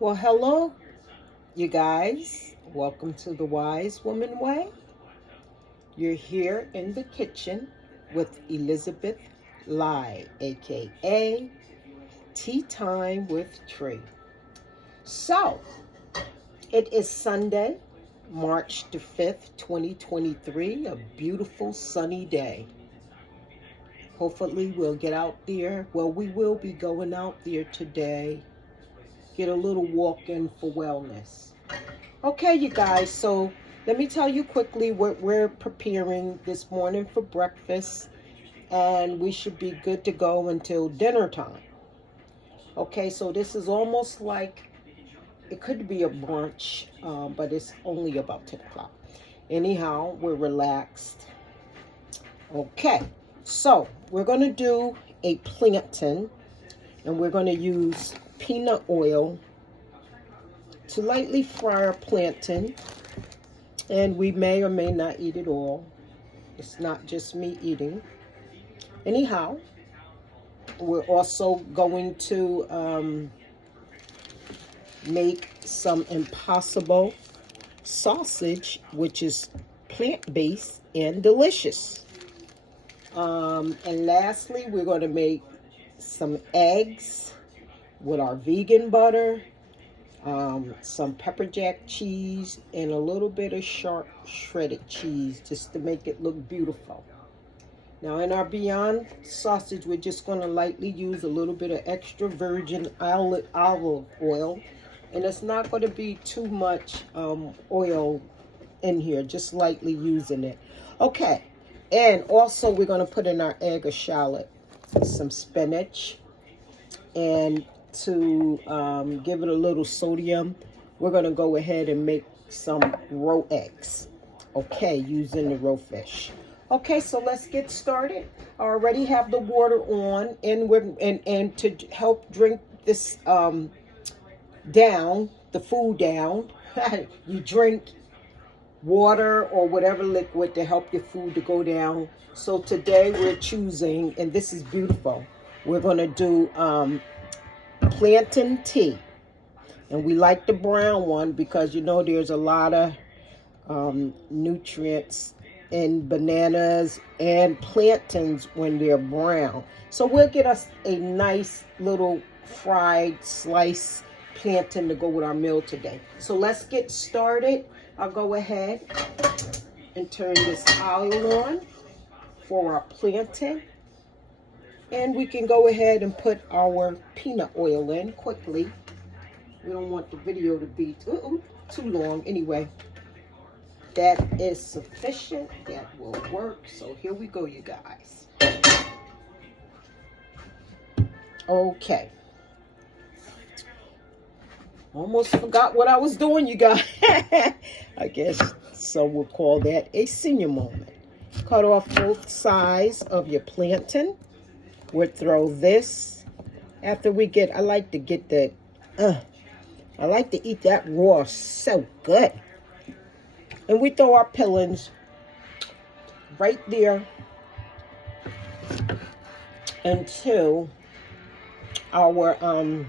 Well, hello, you guys. Welcome to the Wise Woman Way. You're here in the kitchen with Elizabeth Lai, aka Tea Time with Tree. So, it is Sunday, March the 5th, 2023, a beautiful sunny day. Hopefully, we'll get out there. Well, we will be going out there today. Get a little walk in for wellness. Okay, you guys, so let me tell you quickly what we're preparing this morning for breakfast, and we should be good to go until dinner time. Okay, so this is almost like, it could be a brunch, but it's only about 10 o'clock. Anyhow, we're relaxed. Okay, so we're going to do a plantain, and we're going to use peanut oil to lightly fry our plantain, and we may or may not eat it all. It's not just me eating. Anyhow, we're also going to make some impossible sausage, which is plant-based and delicious. And lastly, we're going to make some eggs with our vegan butter, some pepper jack cheese, and a little bit of sharp shredded cheese just to make it look beautiful. Now in our Beyond sausage, we're just going to lightly use a little bit of extra virgin olive oil, and it's not going to be too much oil in here, just lightly using it. Okay, and also we're going to put in our egg or shallot, some spinach, and to give it a little sodium, we're going to go ahead and make some roe eggs, okay, using the roe fish. Okay, so let's get started. I already have the water on, and to help drink this down, the food down, you drink water or whatever liquid to help your food to go down. So today we're choosing, and this is beautiful, we're going to do plantain tea, and we like the brown one because you know there's a lot of nutrients in bananas and plantains when they're brown. So we'll get us a nice little fried slice plantain to go with our meal today. So let's get started. I'll go ahead and turn this oil on for our plantain. And we can go ahead and put our peanut oil in quickly. We don't want the video to be too long. Anyway, that is sufficient. That will work. So here we go, you guys. Okay. Almost forgot what I was doing, you guys. I guess some would call that a senior moment. Cut off both sides of your plantain. We'll throw this after we get, I like to get the, I like to eat that raw, so good. And we throw our peelings right there into our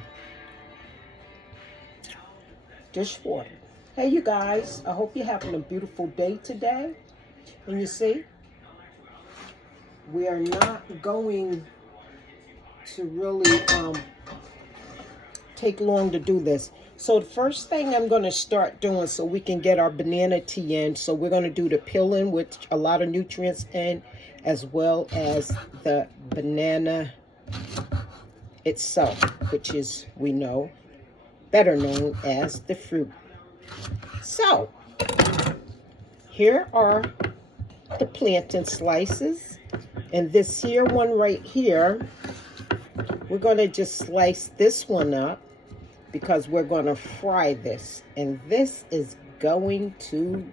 dishwater. Hey, you guys, I hope you're having a beautiful day today. And you see, we are not going to really take long to do this. So the first thing I'm going to start doing so we can get our banana tea in, so we're going to do the peeling with a lot of nutrients in, as well as the banana itself, which is, we know, better known as the fruit. So here are the plantain slices, and this here one right here, we're going to just slice this one up because we're going to fry this, and this is going to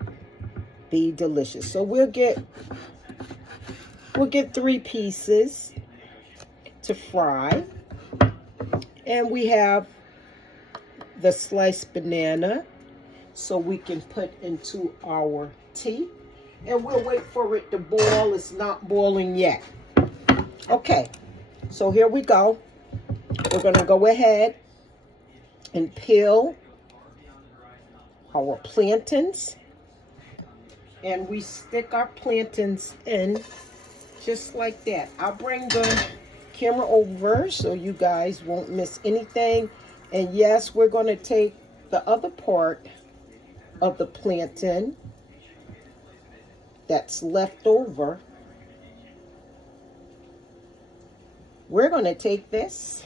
be delicious. So we'll get 3 pieces to fry, and we have the sliced banana so we can put into our tea, and we'll wait for it to boil. It's not boiling yet. Okay, so here we go. We're going to go ahead and peel our plantains. And we stick our plantains in just like that. I'll bring the camera over so you guys won't miss anything. And yes, we're going to take the other part of the plantain that's left over. We're going to take this.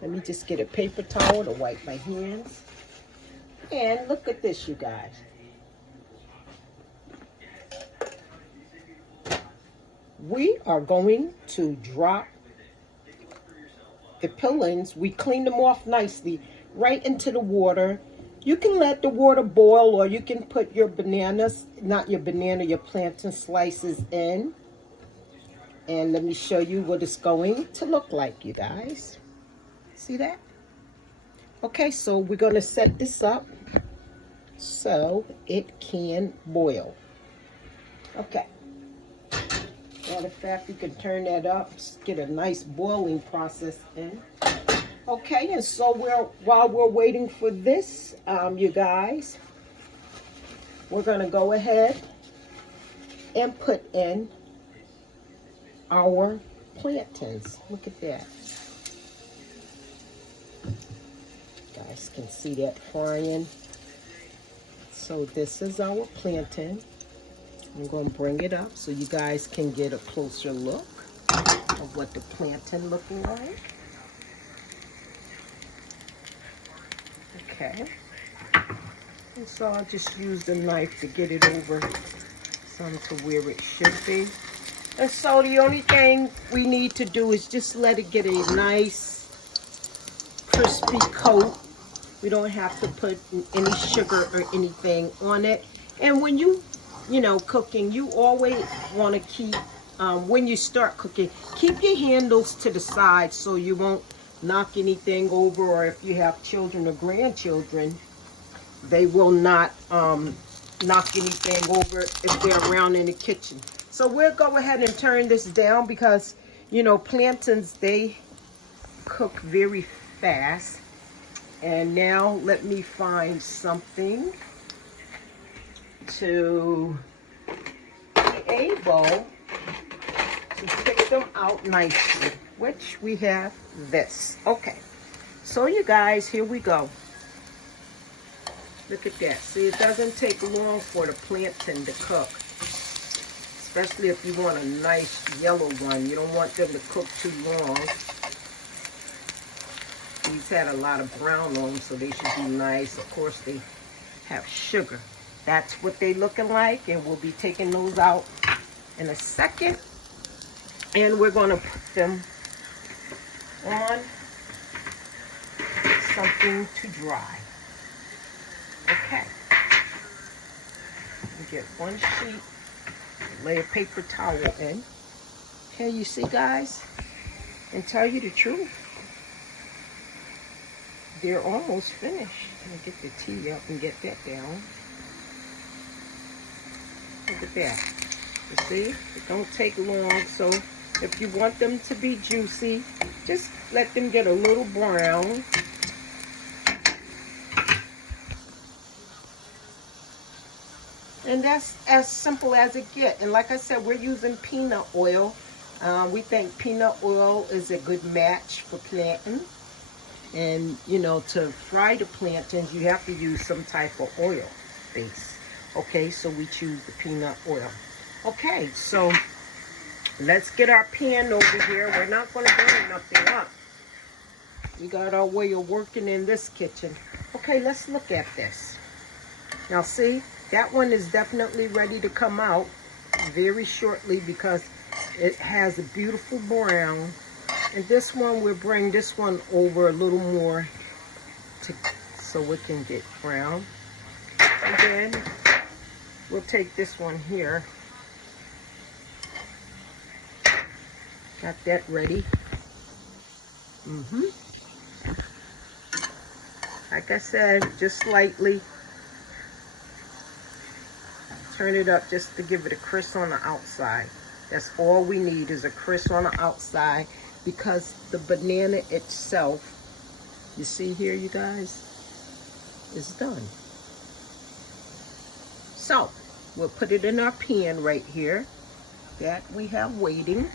Let me just get a paper towel to wipe my hands. And look at this, you guys. We are going to drop the peelings. We cleaned them off nicely right into the water. You can let the water boil, or you can put your bananas, not your banana, your plantain slices in. And let me show you what it's going to look like, you guys. See that? Okay, so we're going to set this up so it can boil. Okay. Matter of fact, you can turn that up, get a nice boiling process in. Okay, and so while we're waiting for this, you guys, we're going to go ahead and put in our plantains. Look at that. You guys can see that frying. So this is our plantain. I'm going to bring it up so you guys can get a closer look of what the plantain looking like. Okay. And so I'll just use the knife to get it over some to where it should be. And so the only thing we need to do is just let it get a nice crispy coat. We don't have to put any sugar or anything on it. And when you cooking, you always want to keep, when you start cooking, keep your handles to the side so you won't knock anything over, or if you have children or grandchildren, they will not knock anything over if they're around in the kitchen. So we'll go ahead and turn this down because, plantains, they cook very fast. And now let me find something to be able to pick them out nicely, which we have this. Okay, so you guys, here we go. Look at that. See, it doesn't take long for the plantain to cook, especially if you want a nice yellow one. You don't want them to cook too long. These had a lot of brown on them, so they should be nice. Of course, they have sugar. That's what they looking like, and we'll be taking those out in a second. And we're going to put them on something to dry. Okay. We get one sheet, lay a paper towel in. Okay, you see, guys, and tell you the truth, they're almost finished. Let me get the tea up and get that down. Look at that. You see? It don't take long. So if you want them to be juicy, just let them get a little brown. And that's as simple as it gets. And like I said, we're using peanut oil. We think peanut oil is a good match for plantain. And, to fry the plantains, you have to use some type of oil base. Okay, so we choose the peanut oil. Okay, so let's get our pan over here. We're not going to burn nothing up. We got our way of working in this kitchen. Okay, let's look at this. Now see, that one is definitely ready to come out very shortly because it has a beautiful brown. And this one, we'll bring this one over a little more so it can get brown. And then we'll take this one here. Got that ready. Like I said, just slightly. Turn it up just to give it a crisp on the outside. That's all we need is a crisp on the outside, because the banana itself, you see here, you guys, is done. So we'll put it in our pan right here that we have waiting.